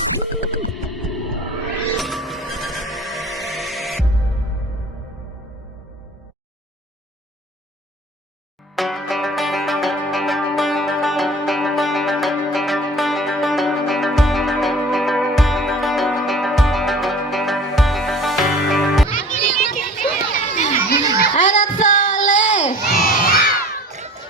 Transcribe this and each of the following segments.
Anak soleh.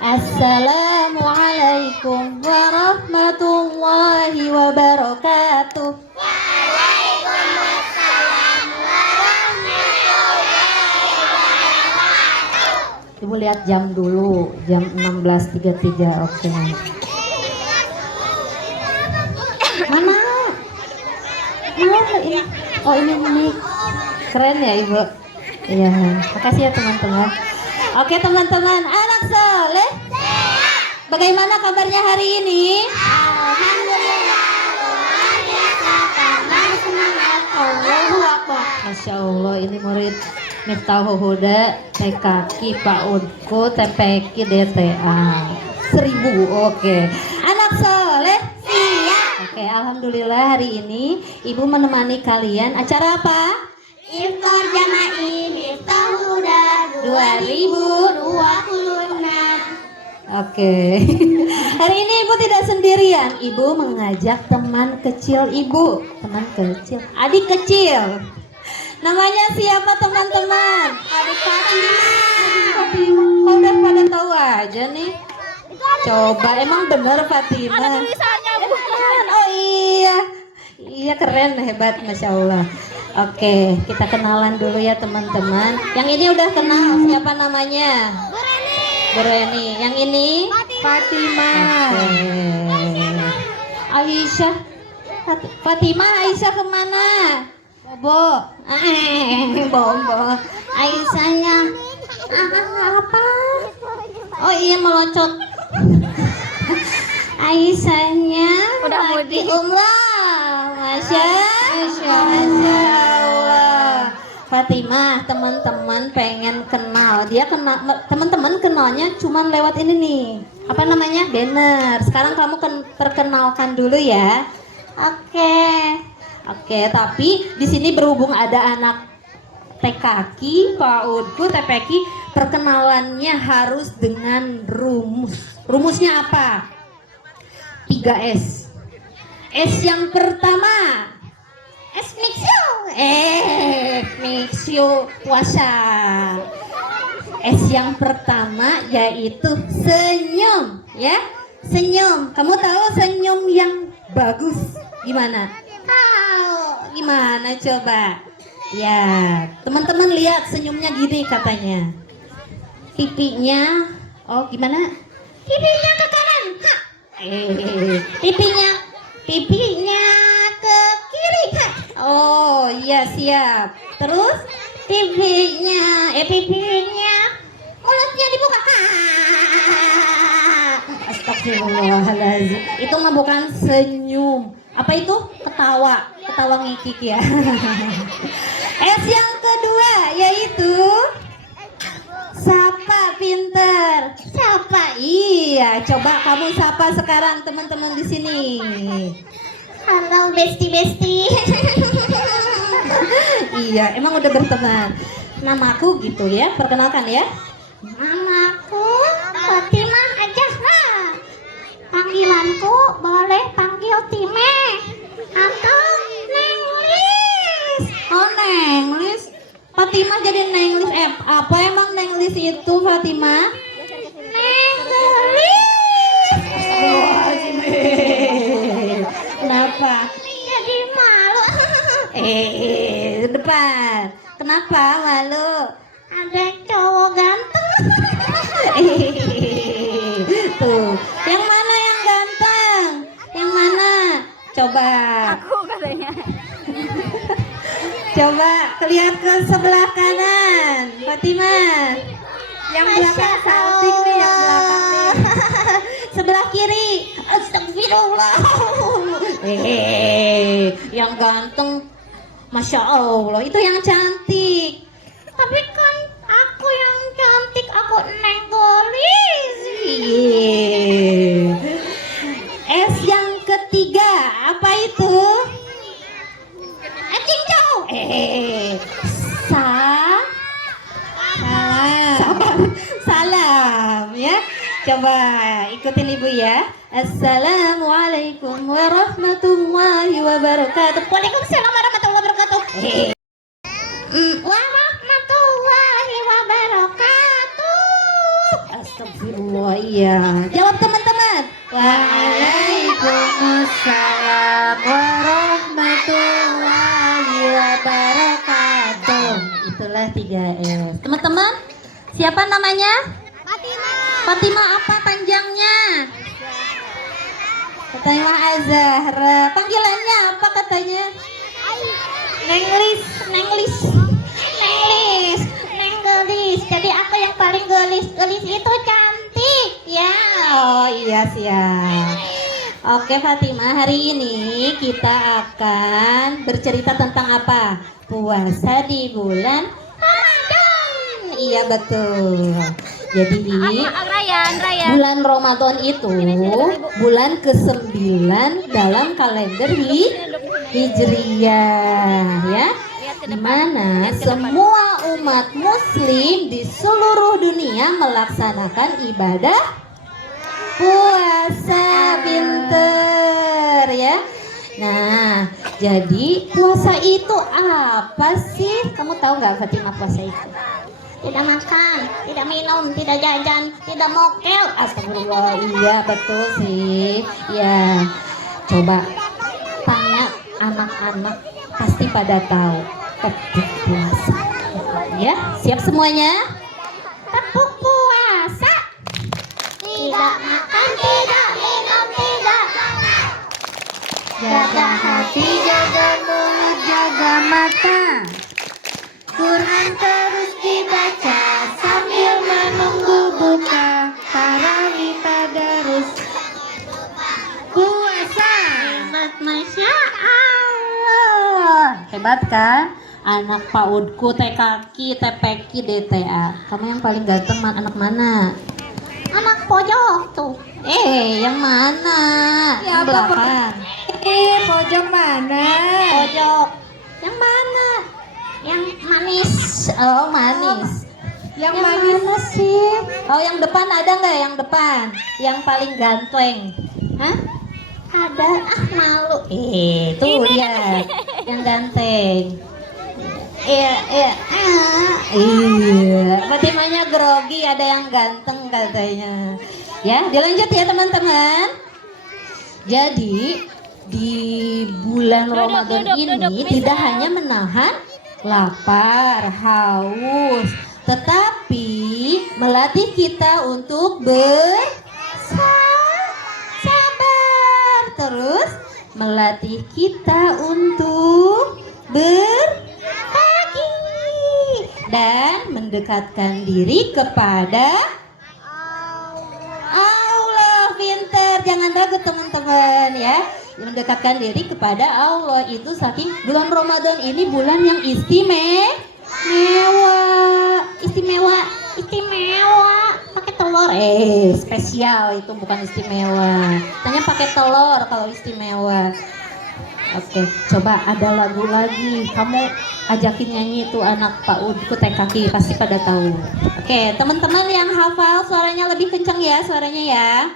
Assalamualaikum warahmatullahi wabarakatuh. Waalaikumsalam warahmatullahi wabarakatuh. Ibu lihat jam dulu, jam 16.33. Oke. Mana? Mana ini? Oh ini keren ya Ibu. Iya, makasih ya teman-teman. Oke teman-teman, anak soleh. Bagaimana kabarnya hari ini? Alhamdulillah, luar biasa karena semangat. Allahu Akbar. Masya Allah, ini murid Miftahul Huda TKK PAUD TPQ DTA 1000. Oke. Anak soleh. Siap. Oke, alhamdulillah hari ini Ibu menemani kalian acara apa? Iftar Jama'i Miftahul Huda 2026. Oke. Hari ini Ibu tidak sendirian. Ibu mengajak teman kecil Ibu. Teman kecil, adik kecil. Namanya siapa teman-teman? Adik Fatimah. Kok udah pada tahu aja nih? Coba, emang bener Fatimah? Ada tulisannya, Bu. Oh iya. Iya keren, hebat, Masya Allah. Oke, kita kenalan dulu ya teman-teman. Yang ini udah kenal, siapa namanya? Bu Reni. Yang ini? Fatimah. Oke. Aisyah. Fatimah, Aisyah kemana? Bobo. Bobo. Aisyahnya apa? Oh iya, melocot. Aisyahnya Udah lagi mudik. umrah. Masya Allah. Fatimah, teman-teman pengen kenal. Dia kenal, teman-teman kenalnya cuman lewat ini nih. Apa namanya? Banner. Sekarang kamu perkenalkan dulu ya. Oke, tapi di sini berhubung ada anak TKK, PAUD, TPQ, perkenalannya harus dengan rumus. Rumusnya apa? 3S. S yang pertama, S mix you puasa. S yang pertama yaitu senyum, ya. Senyum. Kamu tahu senyum yang bagus gimana? Tahu. Gimana coba? Ya, teman-teman lihat senyumnya gini katanya. Pipinya, oh gimana? Pipinya ke kanan. Ha. Pipinya ke kiri. Ha. Oh iya siap. Terus pipinya mulutnya dibuka. Ha. Astagfirullahaladzim. Itu mah bukan senyum. Apa itu? Ketawa ngikik ya. S yang kedua yaitu sapa, pinter. Sapa, iya. Coba kamu sapa sekarang teman-teman di sini. Halo besti. Iya, emang udah berteman. Namaku gitu ya, perkenalkan ya. Namaku Fatimah aja. Panggilanku boleh panggil Time atau Neng Lis. Oh, Neng Lis. Fatimah jadi Neng Lis. Apa emang Neng Lis itu Fatimah? Neng Lis. Kenapa? Jadi malu. Depan. Kenapa malu? Ada cowok ganteng. Tuh, yang mana yang ganteng? Yang mana? Coba. Aku katanya. Coba lihat ke sebelah kanan, Fatimah. Yang belakang cantik nih, yang belakang nih. Sebelah kiri. Astagfirullah. Yang ganteng, Masya Allah, itu yang cantik. Tapi kan aku yang cantik, aku Neng Golis. S yang ketiga, apa itu? Coba ikutin ibu ya. Assalamualaikum warahmatullahi wabarakatuh. Waalaikumsalam warahmatullahi wabarakatuh. Warahmatullahi wabarakatuh. Astagfirullah, iya. Jawab teman-teman. Waalaikumsalam warahmatullahi wabarakatuh. Itulah 3S. Teman-teman, siapa namanya? Fatimah. Fatimah apa panjangnya? Fatimah Azahra. Panggilannya apa katanya? Nenglis, Nenglis, Nenglis, nenggelis. Jadi aku yang paling gelis itu cantik ya. Oh iya siap. Oke Fatimah, hari ini kita akan bercerita tentang apa? Puasa di bulan Ramadan. Iya betul. Jadi Ryan. bulan Ramadan itu bulan ke-9 dalam kalender Hijriyah ya. Di mana semua umat muslim di seluruh dunia melaksanakan ibadah puasa. Pinter ya. Nah, jadi puasa itu apa sih? Kamu tahu nggak Fatimah puasa itu? Tidak makan, tidak minum, tidak jajan, tidak mokel. Astagfirullah, iya betul sih. Ya, coba tanya anak-anak pasti pada tahu tepuk puasa. Ya, siap semuanya? Tepuk puasa. Tidak makan, tidak minum, tidak Jaga hati, jaga mulut, jaga mata. Quran terus dibaca sambil menunggu buka. Tarawih tadarus puasa. hebat, masya Allah. Hebat kan? Anak PAUD-ku, TKK, TPK, DTA. Kamu yang paling ganteng anak mana? anak pojok tuh. Yang mana? Yang belakang. Pojok mana? Pojok. Yang mana? Yang manis. Oh manis. Yang mana sih? Oh yang depan ada nggak? Yang depan, yang paling ganteng. Hah? Ada. Malu. Tuh dia, yang ganteng. Iya. Fatimahnya grogi, ada yang ganteng katanya. Ya, dilanjut ya teman-teman. Jadi di bulan Ramadan ini tidak hanya menahan lapar, haus, tetapi melatih kita untuk bersabar, terus melatih kita untuk berbagi dan mendekatkan diri kepada Allah. Pinter, jangan ragu teman-teman ya. Mendekatkan diri kepada Allah itu saking bulan Ramadan ini bulan yang istimewa pakai telur. Spesial itu bukan istimewa. Tanya pakai telur kalau istimewa. Oke, coba ada lagu lagi. Kamu ajakin nyanyi itu anak PAUD-ku TKK pasti pada tahu. Oke, teman-teman yang hafal suaranya lebih kencang ya suaranya ya.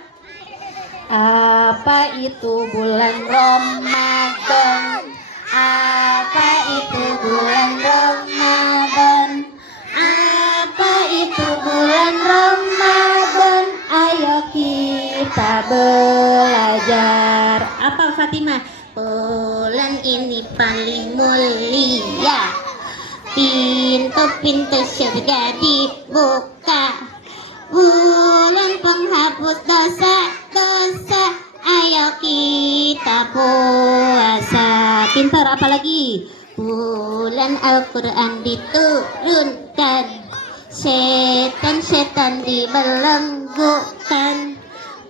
Apa itu bulan Ramadan? Apa itu bulan Ramadan? Apa itu bulan Ramadan? Ayo kita belajar. Apa Fatimah? Bulan ini paling mulia, pintu-pintu surga dibuka. Bulan penghapus dosa-dosa, ayo kita puasa. Pintar, apa lagi? Bulan Al-Quran diturunkan, setan-setan dibelenggukan,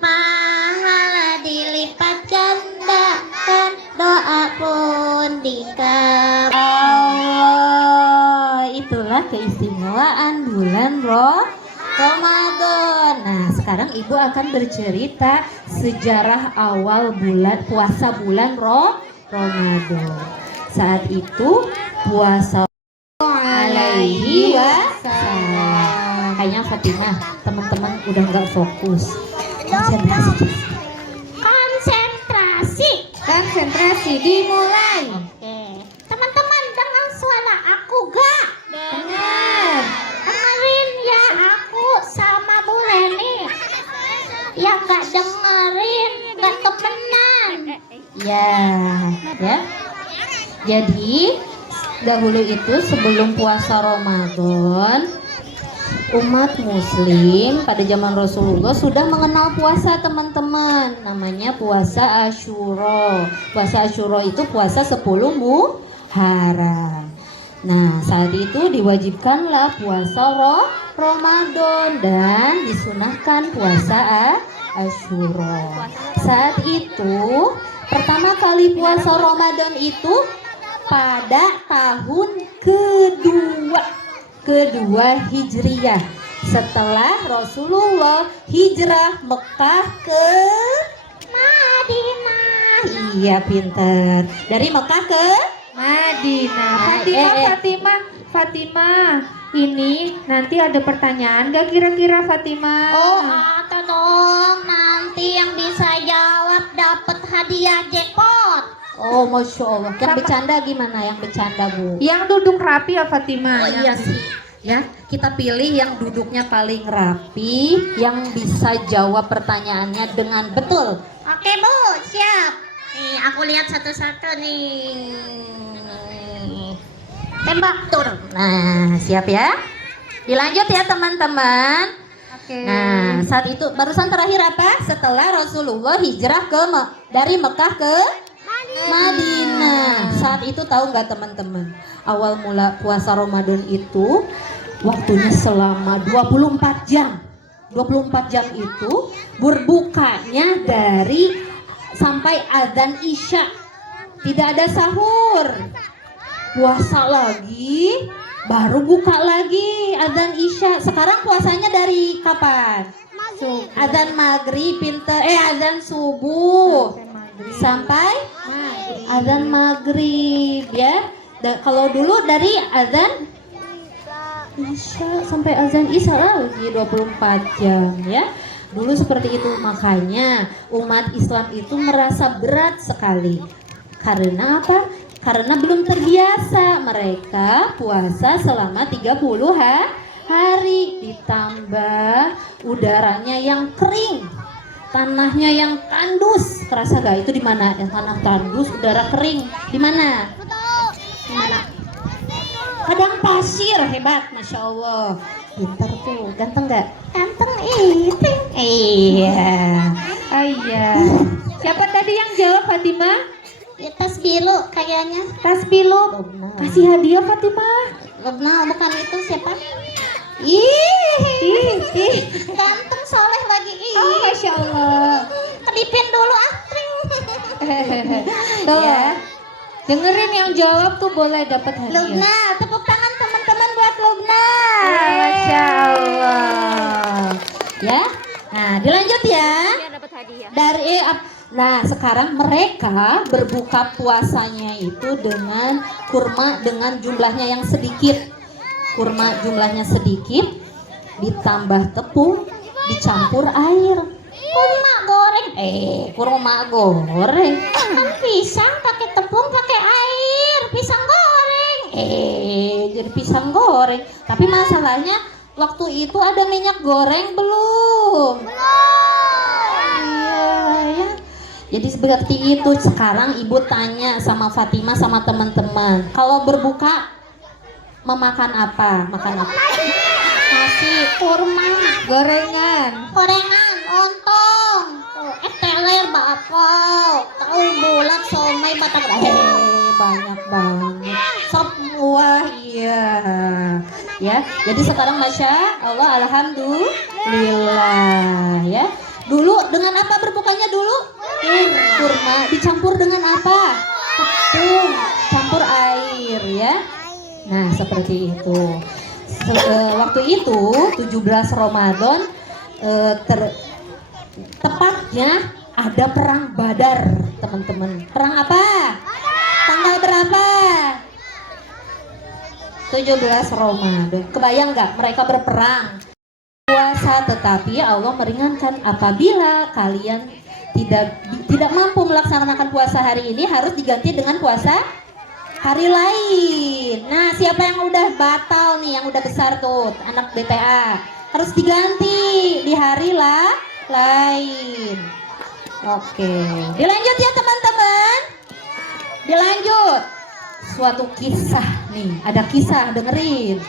pahala dilipat gandakan, doa pun dikabulkan. Allah, itulah keistimewaan bulan Ramadan. Nah, sekarang Ibu akan bercerita sejarah awal bulan puasa bulan Ramadan. Saat itu puasa alaihi wasallam. Makanya Fatimah, teman-teman udah nggak fokus. Konsentrasi. Konsentrasi dimulai. Oke. Teman-teman dengar suara aku gak? Dengar. Dengerin ya aku sama Bu Leni. Ya gak dengerin, gak temenan. Ya, ya. Jadi dahulu itu sebelum puasa Ramadan, umat muslim pada zaman Rasulullah sudah mengenal puasa, teman-teman. Namanya puasa Asyura. Puasa Asyura itu puasa 10 Muharram. Nah, saat itu diwajibkanlah puasa Ramadan dan disunahkan puasa Asyura. Saat itu pertama kali puasa Ramadan itu pada tahun kedua Hijriyah, setelah Rasulullah hijrah Mekah ke Madinah. Iya, pinter. Dari Mekah ke Madinah. Fatimah, ini nanti ada pertanyaan gak kira-kira Fatimah? Oh, ada dong. Nanti yang bisa jawab dapat hadiah jackpot. Oh, Masya Allah. Yang bercanda gimana? Yang bercanda, Bu? Yang duduk rapi ya Fatimah. Oh iya sih. Ya, kita pilih yang duduknya paling rapi, yang bisa jawab pertanyaannya dengan betul. Oke Bu, siap. Nih, aku lihat satu-satu nih. Tembak tur. Nah, siap ya? Dilanjut ya, teman-teman. Oke. Nah, saat itu barusan terakhir apa? Setelah Rasulullah hijrah dari Mekah ke Madinah. Saat itu tahu nggak, teman-teman? Awal mula puasa Ramadan itu waktunya selama 24 jam. 24 jam itu berbukanya dari sampai azan Isya. Tidak ada sahur. Puasa lagi, baru buka lagi azan Isya. Sekarang puasanya dari kapan? Azan maghrib, azan subuh sampai azan maghrib ya. Kalau dulu dari azan Isya sampai azan Isya lagi 24 jam ya. Dulu seperti itu, makanya umat Islam itu merasa berat sekali. Karena apa? Karena belum terbiasa mereka puasa selama 30 hari, ditambah udaranya yang kering, tanahnya yang tandus. Kerasa gak itu di mana? Yang tanah tandus, udara kering. Di mana? Di mana? Padang pasir. Hebat, Masya Allah. Pintar tuh. Ganteng gak? Ganteng itu. Iya. Iya. Siapa tadi yang jawab Fatimah? Ya, tas biru kayaknya. Tas bilu. Lobna. Kasih hadiah Fatimah. Lobna bukan itu siapa? Ih. Ganteng soleh lagi. Oh, Masya Allah. Kedipin dulu ah. Tuh. Ya. Dengerin yang jawab tuh boleh dapat hadiah. Lubna, tepuk tangan teman-teman buat Lubna. Ya, Masya Allah. Ya. Nah, dilanjut ya. Nah, sekarang mereka berbuka puasanya itu dengan kurma dengan jumlahnya yang sedikit. Kurma jumlahnya sedikit, ditambah tepung, dicampur air. Kurma goreng. Kurma goreng. Kan pisang pakai tepung pakai air. Pisang goreng. Jadi pisang goreng. Tapi masalahnya waktu itu ada minyak goreng belum? Iya ya. Jadi seperti itu. Sekarang ibu tanya sama Fatimah sama teman-teman, kalau berbuka memakan apa? Makan apa? Nasi, kurma, Gorengan. gorengan, lontong, teler, bakpao, tahu bulat, somai, batang. Banyak banget. Semua iya. Ya. Jadi sekarang Masya Allah, alhamdulillah ya. Dulu dengan apa berbukanya dulu? Kurma. Dicampur dengan apa? Tepung, campur air ya. Nah, seperti itu. Waktu itu 17 Ramadan tepatnya ada perang Badar, teman-teman. Perang apa? Tanggal berapa? 17 Ramadan. Kebayang nggak mereka berperang? puasa, tetapi Allah meringankan apabila kalian tidak mampu melaksanakan puasa hari ini, harus diganti dengan puasa hari lain. Nah, siapa yang udah batal nih, yang udah besar tuh, anak BTA, harus diganti di hari lain. Oke, dilanjut ya teman-teman. Dilanjut. Suatu kisah nih, ada kisah, dengerin.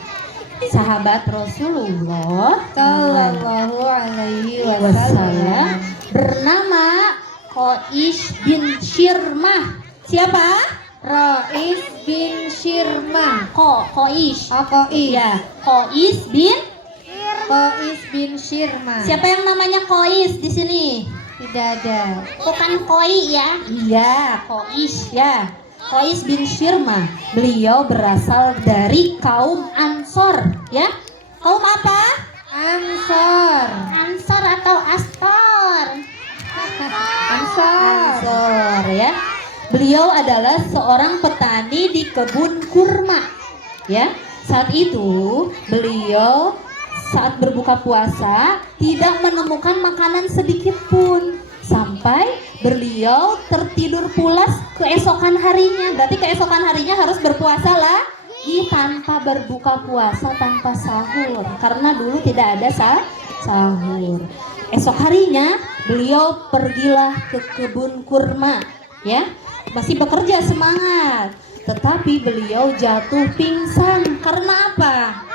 Sahabat Rasulullah Sallallahu alaihi wasallam bernama Qais bin Syirmah. Siapa? Qais bin Syirmah. Qais. Oh, Qais. Ya, Qais bin Syirmah. Siapa yang namanya Qais di sini? Tidak ada. Bukan koi ya. Iya, Qais ya. Qais bin Syirmah. Beliau berasal dari kaum Ansor, ya. Kaum apa? Ansor. Ansor atau Astor. Ansor, ya. Beliau adalah seorang petani di kebun kurma, ya. Saat itu beliau saat berbuka puasa tidak menemukan makanan sedikit pun sampai beliau tertidur pulas keesokan harinya. Berarti keesokan harinya harus berpuasa lagi tanpa berbuka puasa, tanpa sahur, karena dulu tidak ada sahur. Esok harinya beliau pergilah ke kebun kurma, ya, masih bekerja semangat, tetapi beliau jatuh pingsan. Karena apa?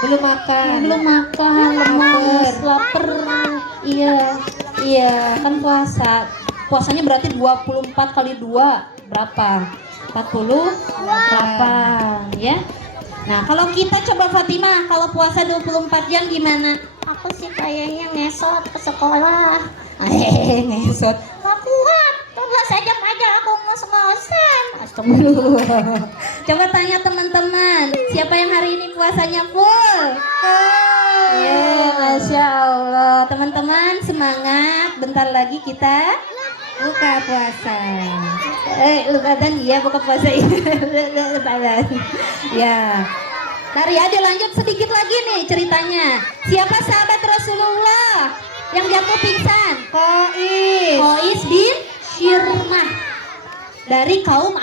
Belum makan. Lemas, lapar. Iya, kan puasa. Puasanya berarti 24 kali 2 berapa? 48, ya. Nah, kalau kita coba Fatimah, kalau puasa 24 jam gimana? Aku sih kayaknya ngesot ke sekolah. Ngesot. Gak kuat. 12 jam aja aku ngos-ngosan. Astagfirullah. Coba tanya teman-teman, siapa yang hari ini puasanya full? Ya, Masya Allah. Teman-teman semangat, bentar lagi kita Buka puasa. Lebaran, ya, buka puasa. Lebaran. Ya. Ntar ya, dilanjut sedikit lagi nih ceritanya. Siapa sahabat Rasulullah yang jatuh pingsan? Qais bin Syirmah dari kaum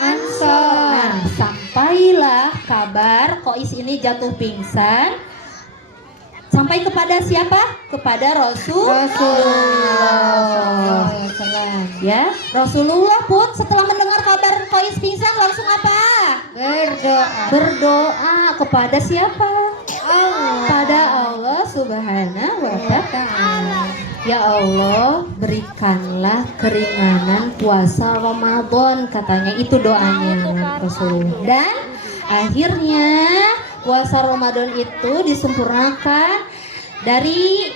Ansor. Nah, sampailah kabar Qais ini jatuh pingsan sampai kepada siapa? Kepada Rasulullah. Ya, Rasulullah pun setelah mendengar kabar Qais pingsan langsung apa? Berdoa kepada siapa? Pada Allah Subhanahu wa Ta'ala. Ya Allah, berikanlah keringanan puasa Ramadan, katanya, itu doanya Rasulullah. Dan akhirnya puasa Ramadan itu disempurnakan dari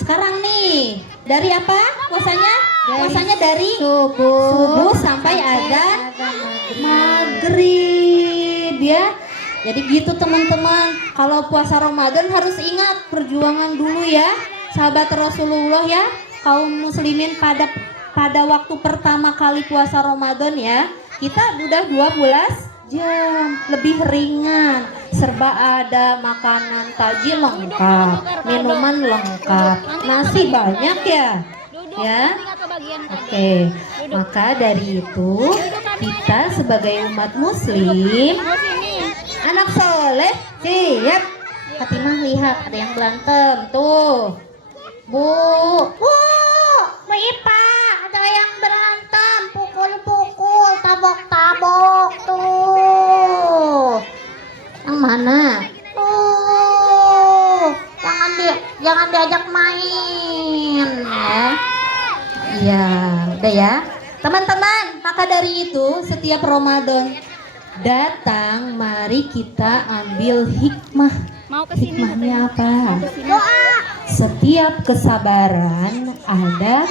sekarang nih. Dari apa puasanya? Puasanya dari subuh sampai adzan maghrib, ya. Jadi gitu teman-teman, kalau puasa Ramadan harus ingat perjuangan dulu ya, sahabat Rasulullah ya, kaum muslimin pada waktu pertama kali puasa Ramadan ya, kita udah 12 jam, lebih ringan, serba ada, makanan tajil lengkap, minuman lengkap, nasi banyak ya. Ya, oke. Maka dari itu kita sebagai umat muslim, anak soleh, siap. Fatimah lihat ada yang berantem tuh, Bu. Bu Ipa, ada yang berantem, pukul-pukul, tabok-tabok tuh. Yang mana? Tuh, jangan diajak main ya. Iya, udah ya. Teman-teman, maka dari itu setiap Ramadan datang, mari kita ambil hikmah. Hikmahnya apa? Doa. Setiap kesabaran ada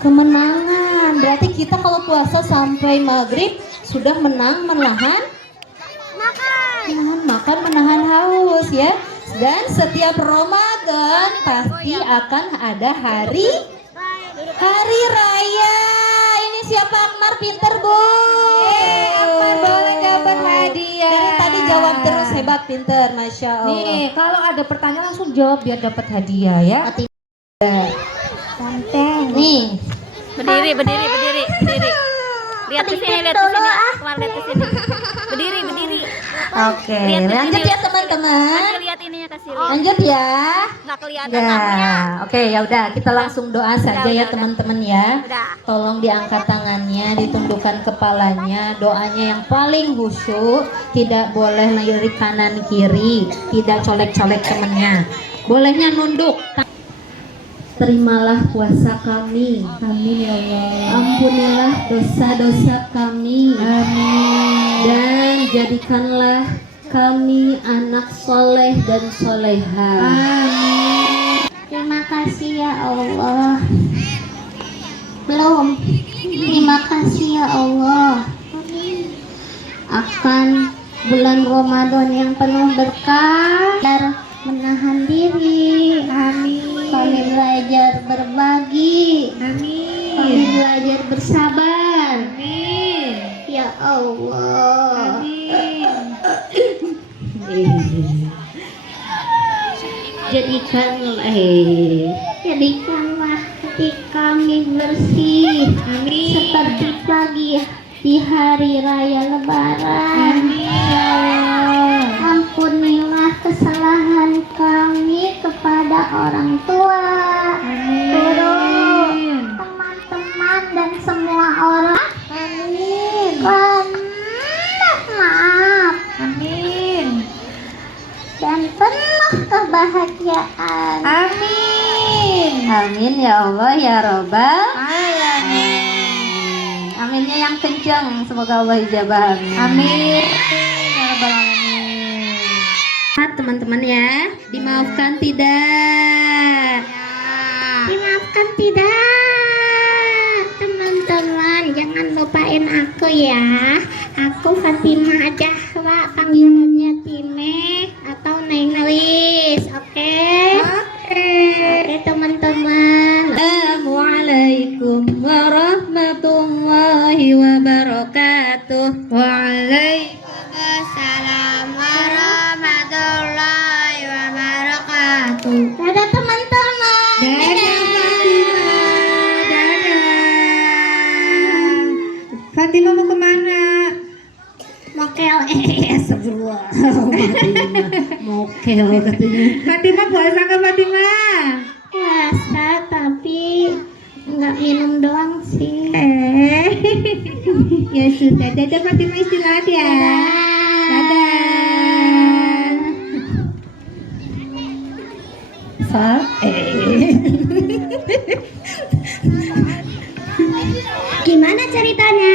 kemenangan. Berarti kita kalau puasa sampai maghrib sudah menahan makan, menahan haus ya. Dan setiap Ramadan pasti akan ada hari raya. Ini siapa? Akmar pinter, Bu. Akmar boleh dapat hadiah. Dari tadi jawab terus, hebat, pinter, masya Allah. Nih, kalau ada pertanyaan langsung jawab biar dapat hadiah ya. Ganteng. Nih, Berdiri. Lihat ke sini, lihat ke sini. Keluar, lihat ke sini. Berdiri. oke, Lihat di lanjut sini. ya teman-teman. Kasih lihat ininya, kasih lihat. Lanjut ya. Nggak kelihatan namanya. Ya, oke ya udah kita langsung doa saja ya udah. teman-teman ya. Udah. Tolong diangkat tangannya, ditundukkan kepalanya, doanya yang paling khusyuk, tidak boleh lirik kanan kiri, tidak colek-colek temennya. Bolehnya nunduk. Terimalah puasa kami. Amin ya Allah. Ampunilah dosa-dosa kami. Amin. Dan jadikanlah kami anak soleh dan soleha. Amin. Terima kasih ya Allah. Belum. Terima kasih ya Allah. Akan bulan Ramadan yang penuh berkah. Biar menahan diri. Amin. Kami belajar berbagi. Amin. Kami belajar bersabar. Amin. Ya Allah. Amin. Jadikanlah hati kami bersih. Amin. Seperti pagi di hari raya Lebaran. Amin ya Allah. Ampunilah kesalahan kami kepada orang tua, guru, teman-teman dan semua orang. Amin. Maaf Amin. dan penuh kebahagiaan. Amin. Amin ya Allah ya Robbal. Alamin. Aminnya yang kencang, semoga Allah ijabah. Amin. Ya Rabbal Alamin. Teman-teman ya, dimaafkan tidak? Dimaafkan tidak, teman-teman. Jangan lupain aku ya. Aku Fatimah Zahra, panggilannya Time atau Neng Lis. Oke? Oke, teman-teman. Assalamualaikum warahmatullahi wabarakatuh. Waalaikumsalam warahmatullahi wabarakatuh. Dadah teman-teman. Dadah Fatimah. Dadah. Fatimah mau kemana? Mokel sebelum. Mokel katanya. Fatimah puasa nggak Fatimah? Puasa tapi nggak minum doang sih. Ya sudah, dadah Fatimah istirahat ya. Dadah. Sal, Gimana ceritanya?